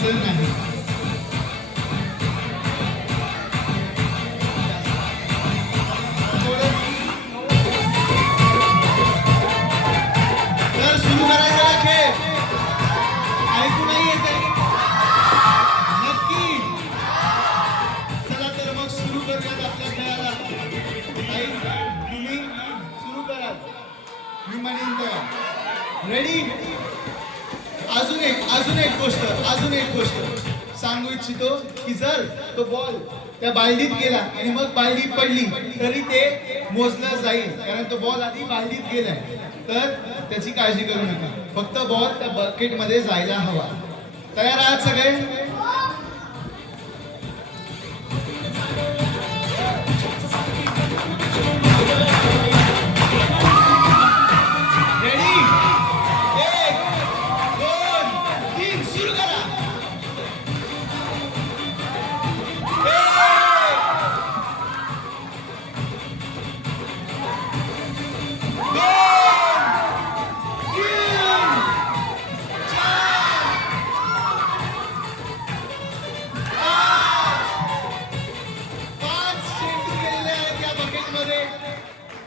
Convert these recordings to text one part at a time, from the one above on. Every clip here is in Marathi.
करायचं नाही. तर सुरू करायचा हा खेळ. ऐकू नाही येते नक्की. चला तर मग सुरू करूयात आपल्या खेळाला. ताई, तुम्ही सुरू करा. मी म्हणेन तेव्हा रेडी. अजून एक गोष्ट सांगू इच्छितो की जर तो बॉल त्या बालदीत गेला आणि मग बालदी पडली तरी ते मोजलं जाईल, कारण तो बॉल आधी बालदीत गेलाय. तर त्याची काळजी करू नका, फक्त बॉल त्या बकेटमध्ये जायला हवा. तयार आहात सगळे?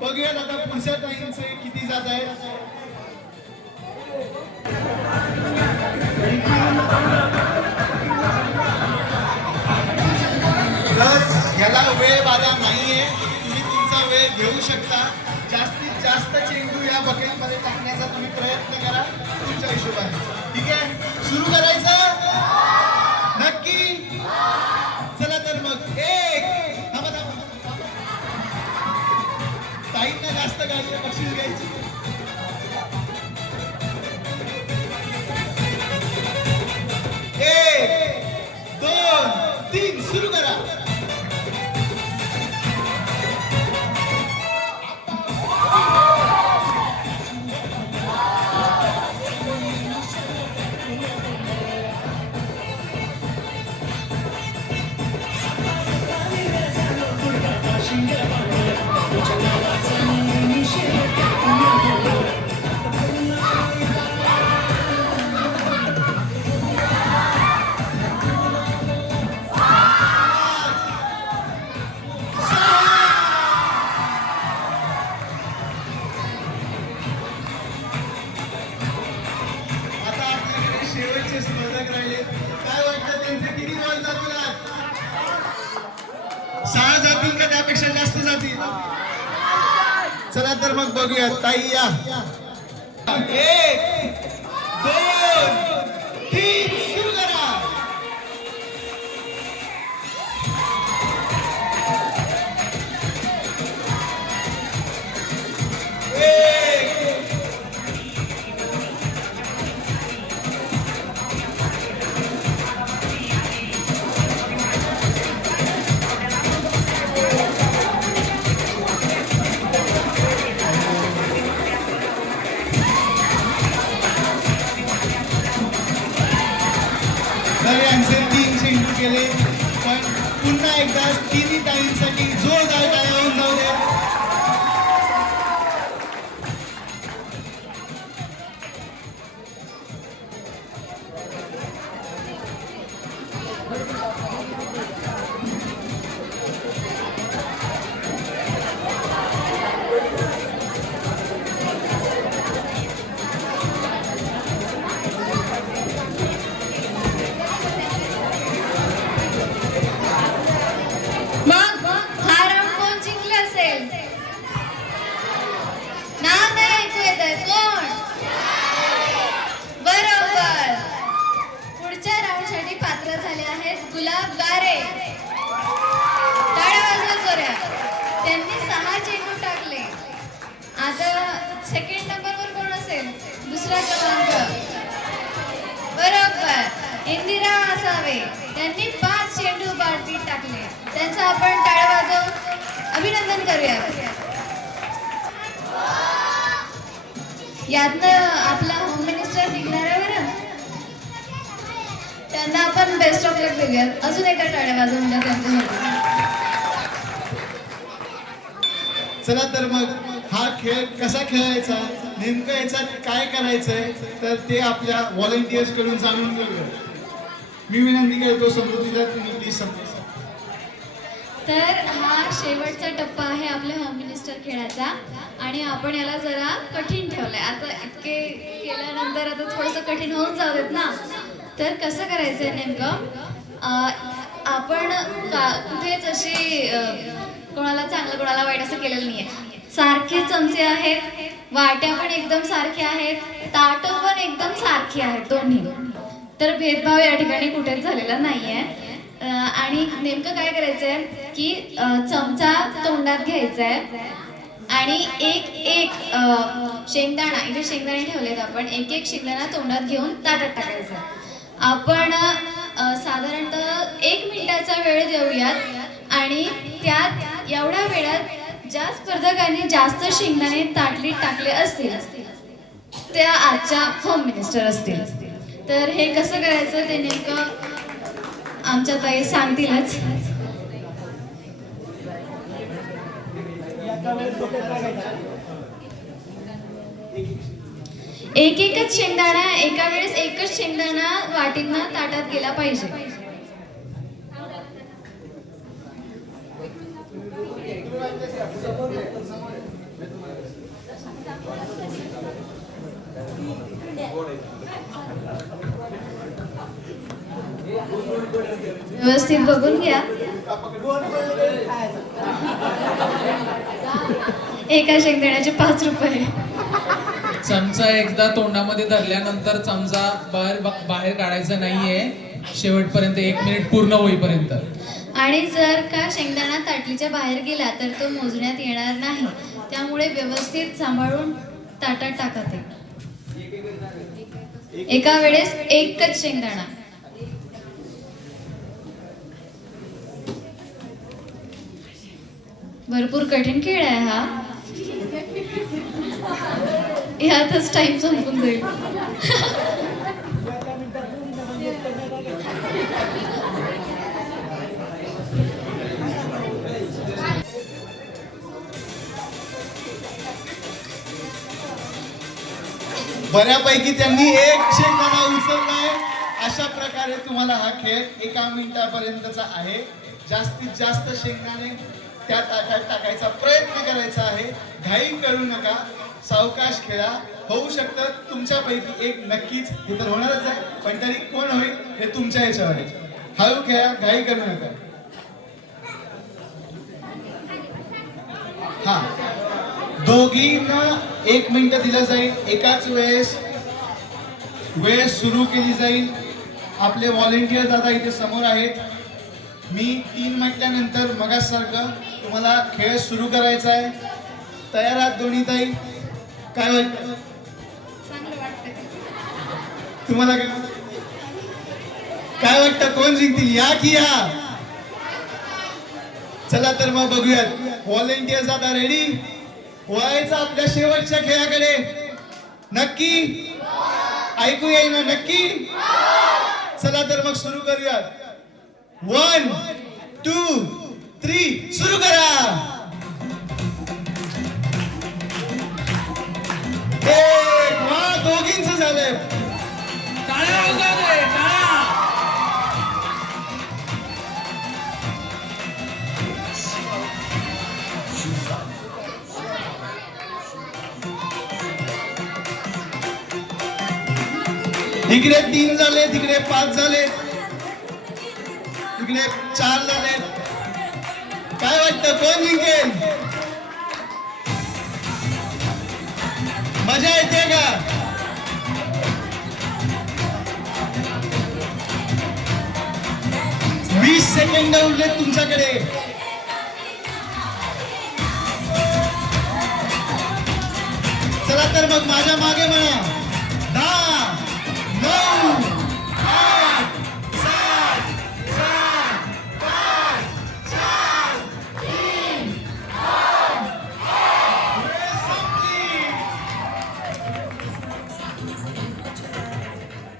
बघूयात आता पुढच्या टाइमचे किती जात आहे. याला वेळ बाधा नाहीये, तुम्ही तुमचा वेळ घेऊ शकता. जास्तीत जास्त चेंडू या बकेटमध्ये टाकण्याचा तुम्ही प्रयत्न करा तुमच्या हिशोबाने. ठीक आहे, सुरू करायचं नक्की. चला तर मग ताईंना जास्त बक्षीस घ्यायची. एक, दोन, तीन, सुरू करा. स्पर्धक राहिले, काय वाटतं त्यांचे किती बॉल जातील? 6 जातील का त्यापेक्षा जास्त जातील? चला तर मग बघूया. ताई या. 1, 2, 3, सुरू करा. यांचे 3 चेंडू केले, पण पुन्हा एकदा 3 टाईमसाठी जोरदार टाळ्या होऊन जाऊ द्या. गुलाब गारे, टाळ्या वाजवा जोरात. त्यांनी 6 चेंडू टाकले. आता सेकंड नंबरवर कोण असेल? दुसरा क्रमांक, बरोबर, इंदिरा असावे. त्यांनी 5 चेंडू बालदीत टाकले. त्यांचं आपण टाळ्या वाजवून अभिनंदन करूया. यातनं आपला होम मिनिस्टर निघणार आहे बरं. त्यांना आपण बेस्ट ऑफ लक देऊयात. अजून एका टाळ्या वाजवून द्या त्यांच्यासाठी. चला तर मग हा खेळ कसा खेळायचा, नेमकं याच्यात काय करायचंय, तर ते आपल्या व्हॉलंटियर्स कडून जाणून घेऊया. मी विनंती करतो समृद्धीला तुम्ही प्लीज समजा. तर हा शेवटचा टप्पा आहे आपल्या होम मिनिस्टर खेळाचा आणि आपण याला जरा कठीण ठेवलंय. आता इतके केल्यानंतर आता थोडंसं कठीण होऊन जाऊ देत ना. तर कसं करायचंय नेमकं, आपण कुठेच अशी कोणाला चांगलं कोणाला वाईट असं केलेलं नाहीये. सारखे चमचे आहेत, वाट्या पण एकदम सारख्या आहेत, ताटं पण एकदम सारखी आहेत दोन्ही. तर भेदभाव या ठिकाणी कुठेच झालेला नाहीये. आणि नेमकं काय करायचंय की चमचा तोंडात घ्यायचा आहे आणि एक एक शेंगदाणा, इथे शेंगदाणे ठेवलेत आपण, एक एक शेंगदाणा तोंडात घेऊन ताटात टाकायचा. आपण साधारणतः 1 मिनिटाचा वेळ देऊयात आणि त्यात एवढ्या वेळात ज्या स्पर्धकांनी जास्त शेंगदाणे ताटलीत टाकले असतील त्या आजच्या होम मिनिस्टर असतील. तर हे कसं करायचं ते नेमकं आमच्या ताई सांगतीलच. एक एकच शेंगदाणा, एका वेळेस एकच शेंगदाणा वाटीतनं ताटात गेला पाहिजे. व्यवस्थित बघून घ्या. एका शेंगदाण्याचे 5 रुपये. चमचा एकदा तोंडामध्ये धरल्यानंतर चमचा बाहेर काढायचा नाहीये शेवटपर्यंत, 1 मिनिट पूर्ण होईपर्यंत. आणि जर का शेंगदाणा ताटलीच्या बाहेर गेला तर तो मोजण्यात येणार नाही. त्यामुळे व्यवस्थित सांभाळून ताटात टाका ते. एका वेळेस एकच शेंगदाणा. भरपूर कठीण खेळ आहे हा. यातच टाइम संपून जाईल. बऱ्यापैकी त्यांनी एक शेंगदाणा उचललाय. अशा प्रकारे तुम्हाला हा खेळ 1 मिनिटापर्यंतचा आहे. जास्तीत जास्त शेंगदाणे त्या ताटात टाकायचा प्रयत्न करायचा आहे. घाई करू नका, सावकाश खेळा. होऊ शकतं तुमच्यापैकी एक नक्कीच, हे तर होणारच आहे, पण तरी कोण होईल हे तुमच्या याच्यावर आहे. हळू खेळा, घाई करू नका. हा, दोघींना 1 मिनिट दिलं जाईल. एकाच वेळेस वेळ सुरू केली जाईल. आपले व्हॉलेंटियर दादा इथे समोर आहेत. मी 3 म्हटल्यानंतर मगासारखं तुम्हाला खेळ सुरू करायचा आहे. तयार आहात दोन्ही ताई? काय वाटतं तुम्हाला? काय वाटतं कोण जिंकतील, या की या? चला तर मग बघूयात. व्हॉलेंटियर दादा रेडी व्हायचं आपल्या शेवटच्या खेळाकडे? नक्की? ऐकू येईल ना? नक्की? चला तर मग सुरू करूयात. 1 2 3 सुरू करा. दोघींच झालंय. टाळ्या वाजवा, टाळ्या. इकडे 3 झाले, तिकडे 5 झाले, इकडे 4 झाले. काय वाटतं कोण जिंकेल? मजा येते का? वीस सेकंद उरले तुमच्याकडे. चला तर मग माझ्या मागे म्हणा. 10 9 8 7 6 5 4 3 2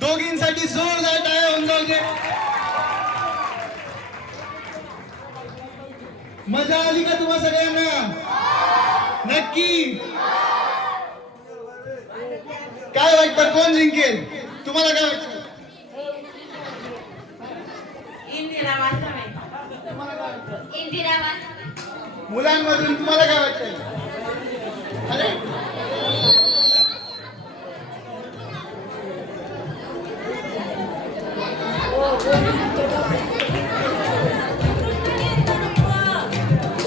दोघींसाठी जोरदार टाळ्या होऊन जाऊ दे. मजा आली का तुम्हा सगळ्यांना? नक्की? काय वाटतं कोण जिंकेल? तुम्हाला काय वाटतं? इंदिरा वास. मुलांमधून तुम्हाला काय वाटतंय? अरे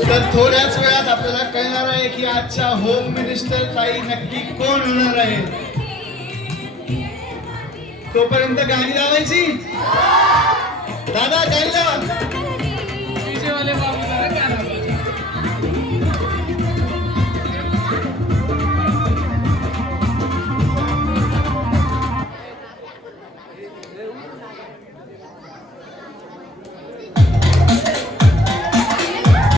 तर थोड्याच वेळात आपल्याला कळणार आहे की आजच्या होम मिनिस्टर ताई नक्की कोण होणार आहे. तोपर्यंत गाणी लावायची. दादा गाणी लावा. डीजे वाले बाबू